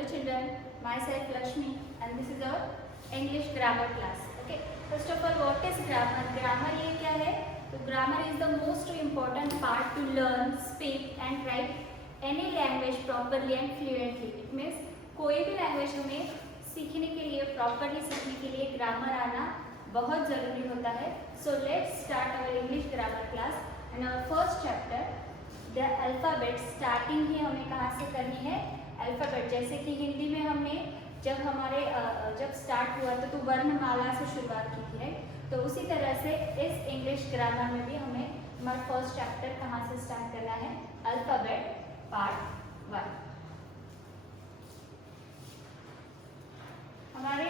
Hello children, myself Lakshmi and this is our English grammar class. Okay, first of all, what is grammar? Grammar ये क्या है? तो grammar is the most important part to learn, speak and write any language properly and fluently. It means कोई भी language हमें सीखने के लिए, properly सीखने के लिए grammar आना बहुत ज़रूरी होता है. So let's start our English grammar class and our first chapter, the alphabet. Starting ही हमें कहाँ से करनी है? अल्फ़ाबेट. जैसे कि हिंदी में हमने जब स्टार्ट हुआ तो वर्णमाला से शुरुआत की थी, राइट? तो उसी तरह से इस इंग्लिश ग्रामर में भी हमें हमारा फर्स्ट चैप्टर कहाँ से स्टार्ट करना है? Alphabet part 1. हमारे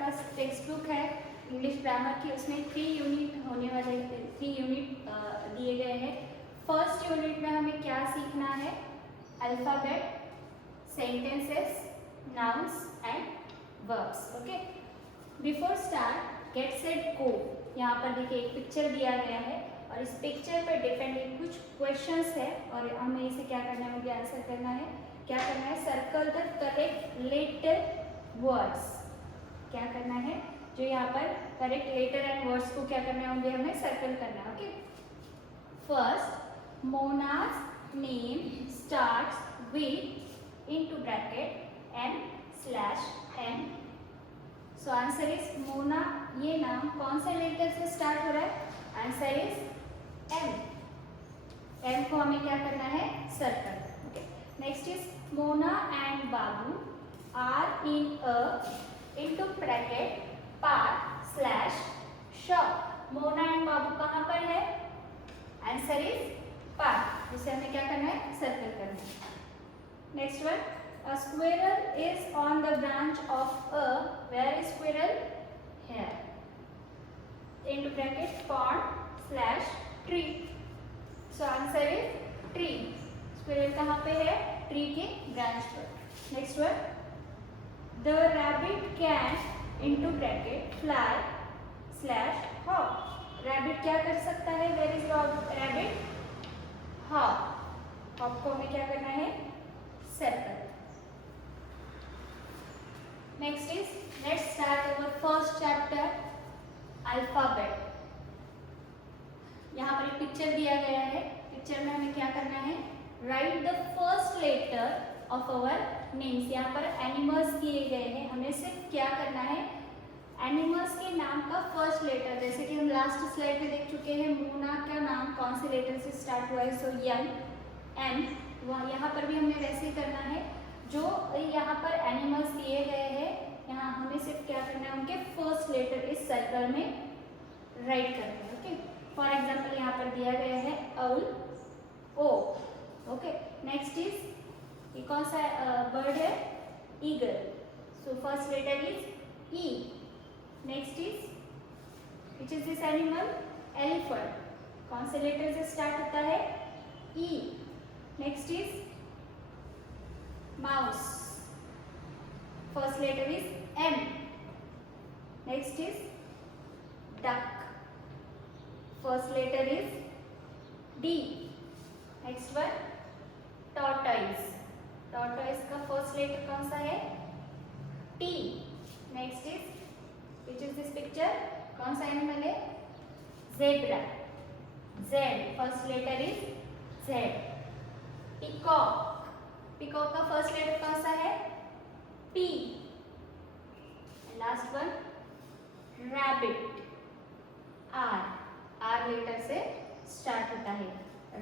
पास टेक्स्ट बुक है इंग्लिश ग्रामर की, उसमें 3 यूनिट होने वाले 3 यूनिट दिए गए हैं. फर्स्ट यूनिट में हमें क्या सीखना है? Alphabet, sentences, nouns and verbs. Okay, before start, get set go. यहाँ पर देखिए एक पिक्चर दिया गया है और इस पिक्चर पर डिपेंडेंट कुछ क्वेश्चंस है और हमें इसे क्या करना है? मुझे आंसर करना है. क्या करना है? Circle the correct letter words. क्या करना है? जो यहाँ पर करेक्ट लेटर एंड वर्ड्स को क्या करना है? हमें सर्कल करना है. Okay, first, Mona's name starts with into bracket m/n. So answer is Mona. ये नाम कौन से लेटर से स्टार्ट हो रहा है? Answer is m. m को हमें क्या करना है? Circle. Okay, next is Mona and Babu are in a into bracket park/ shop. Mona and Babu कहाँ पर है? आंसर इज पार्क, जिसे हमें क्या करना है? सर्कल करना है. Next one, a squirrel is on the branch of a. Where is squirrel? Here. Into bracket pond/tree. So answer is tree. Squirrel कहाँ पे है? Tree के branch पर. Next one, the rabbit can into bracket fly/hop. Rabbit क्या कर सकता है? Where is rabbit? Hop. Hop को हमें क्या करना है? Circle. Next is, let's start our first chapter, alphabet. यहाँ पर एक पिक्चर दिया गया है. पिक्चर में हमें क्या करना है? Write the first letter of our names. यहाँ पर एनिमल्स दिए गए हैं. हमें सिर्फ क्या करना है? एनिमल्स के नाम का फर्स्ट लेटर. जैसे कि हम लास्ट स्लाइड में देख चुके हैं, मोना का नाम कौन से लेटर से स्टार्ट हुआ है? सो M. वहाँ यहाँ पर भी हमें वैसे ही करना है. जो यहाँ पर एनिमल्स दिए गए हैं, यहाँ हमें सिर्फ क्या करना है? उनके फर्स्ट लेटर इस सर्कल में राइट करना है. ओके, फॉर एग्जांपल यहाँ पर दिया गया है owl, O. Okay, next is, ये कौन सा बर्ड है? Eagle. So first letter is E. Next is, which is this animal? Elephant. कौन से लेटर से स्टार्ट होता है? ई. Next is mouse. First letter is M. Next is duck. First letter is D. Next one, tortoise. Tortoise का first letter कौन सा है? T. Next is, which is this picture? कौन सा animal है? Zebra. Z. First letter is Z. Peacock. Peacock का first letter कौन सा है? P. Last one, rabbit. R. R letter से स्टार्ट होता है.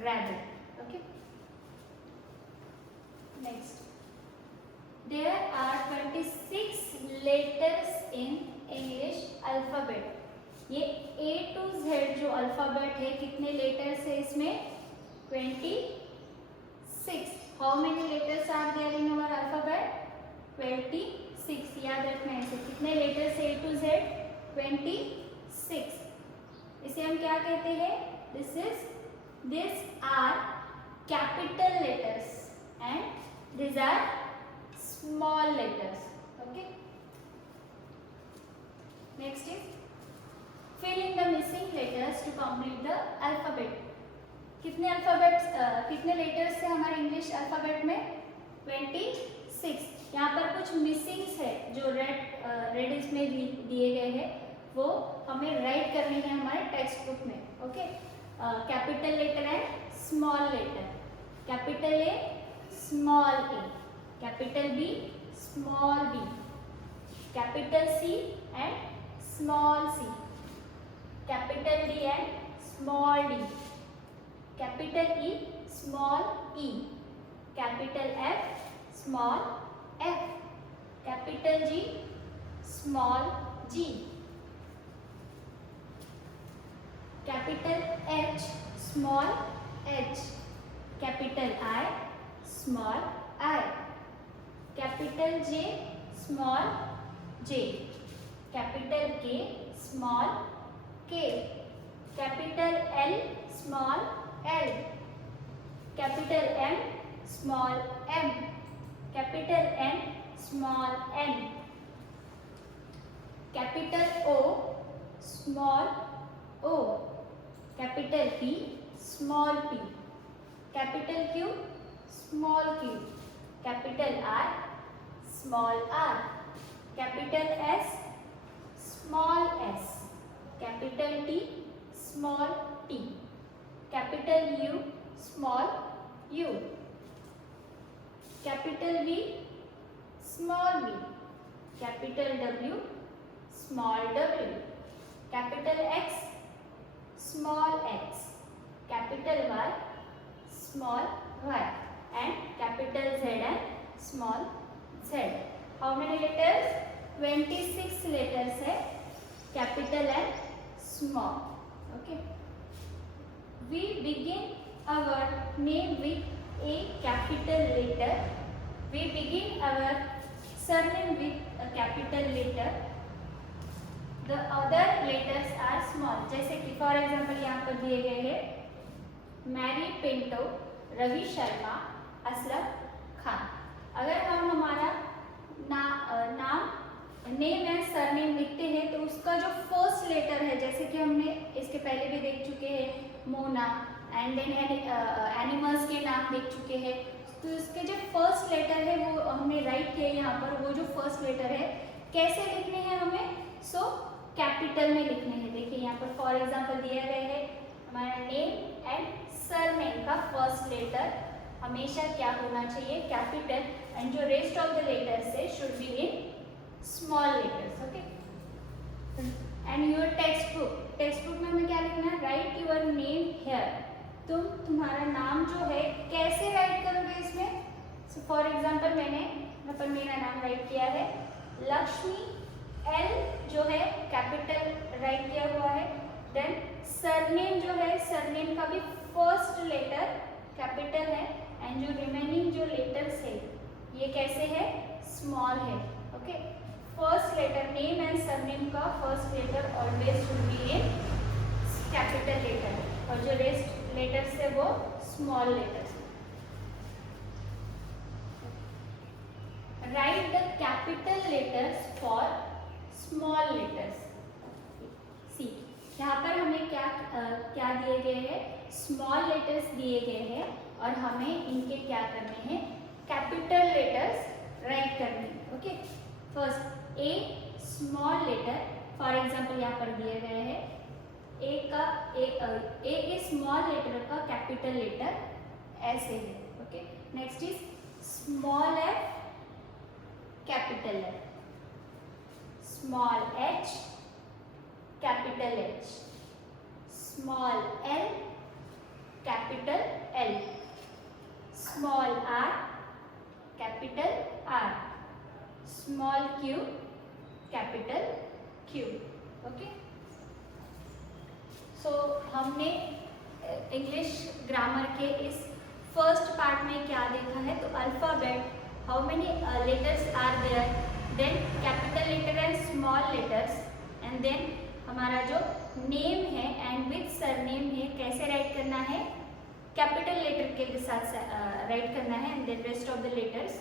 Rabbit. Okay, next, there are 26 letters in English alphabet. ये A to Z जो अल्फाबेट है, कितने लेटर्स है इसमें? 26. How many letters are there in our alphabet? 26. याद रखना है इसे. कितने लेटर्स A to Z? 26. इसे हम क्या कहते हैं? These are capital letters and these are small letters. Okay. Next is, fill in the missing letters to complete the alphabet. कितने लेटर्स थे हमारे इंग्लिश अल्फाबेट में? 26. यहाँ पर कुछ मिसिंग्स है जो रेड इसमें दिए गए हैं, वो हमें राइट करनी है हमारे टेक्स्ट बुक में। Okay, capital letter and small letter, capital A small A, capital B small B, capital C and small C, capital D and small D, capital E small E, capital F small F, capital G small G, capital H small H, capital I small I, capital J small J, capital K small K, capital L small L, capital M small M, capital N small N, capital O small O, capital P small P, capital Q small Q, capital R small R, capital S small S, capital T small T, capital U small U, capital V small V, capital W small W, capital X small x, capital Y small y, and capital Z and small z. How many letters? 26 letters है, capital and small. Okay. We begin our name with a capital letter. We begin our surname with a capital letter. The other letters are small. जैसे कि for example यहाँ पर दिए गए हैं Mary Pinto, Ravi Sharma, Aslam Khan. अगर हम हमारा नाम नेम एंड सरनेम लिखते हैं तो उसका जो फर्स्ट लेटर है, जैसे कि हमने इसके पहले भी देख चुके हैं मोना, एंड देन एनिमल्स के नाम देख चुके हैं, तो इसके जो फर्स्ट लेटर है वो हमने राइट किया यहाँ पर। वो जो फर्स्ट लेटर है कैसे लिखने हैं हमें? कैपिटल में लिखने हैं। देखिए यहाँ पर फॉर एग्जांपल दिया गया है हमारा नेम एंड सरनेम का फर्स्ट लेटर हमेशा क्या होना चाहिए? कैपिटल, एंड जो रेस्ट ऑफ द लेटर्स है should be in small letters. Okay, and your text book में हमें क्या लिखना है? Right your name here. तुम तुम्हारा नाम जो है कैसे राइट करोगे इसमें? सो फॉर एग्जांपल मैंने यहाँ पर मेरा नाम राइट किया है लक्ष्मी, एल जो है कैपिटल राइट किया हुआ है। देन सरनेम जो है, सरनेम का भी फर्स्ट लेटर कैपिटल है, एंड जो रिमेनिंग जो लेटर्स है ये कैसे है? स्मॉल है। Okay, first letter name and surname का first letter always should be in capital letter, और जो रेस्ट लेटर्स है वो small letters. Write the capital letters for small letters. See, यहाँ पर हमें क्या दिए गए हैं? स्मॉल लेटर्स दिए गए हैं और हमें इनके क्या करने हैं? कैपिटल लेटर्स राइट करने हैं। Okay, first a small letter, for example यहाँ पर दिए गए हैं ए स्मॉल लेटर का कैपिटल लेटर ऐसे है। Okay, next is small F capital F, small h capital H, small l capital L, small r capital R, small q capital Q। Okay, so हमने English grammar के इस first part में क्या देखा है? तो alphabet, how many letters are there, then capital letter and small letters, and then हमारा जो नेम है एंड विथ सरनेम है कैसे राइट करना है? कैपिटल लेटर के साथ राइट करना है, and then rest of the letters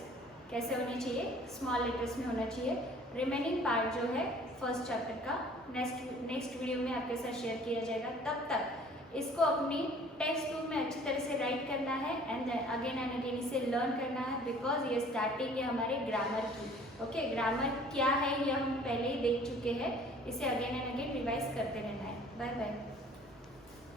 कैसे होने चाहिए? स्मॉल लेटर्स में होना चाहिए। रिमेनिंग पार्ट जो है फर्स्ट चैप्टर का नेक्स्ट वीडियो में आपके साथ शेयर किया जाएगा। तब तक इसको अपनी टेक्स्ट बुक में अच्छी तरह से राइट करना है एंड अगेन एंड अगेन इसे लर्न करना है, बिकॉज ये स्टार्टिंग है हमारे ग्रामर की। ओके, ग्रामर क्या है ये हम पहले ही देख चुके हैं, इसे अगेन एंड अगेन रिवाइज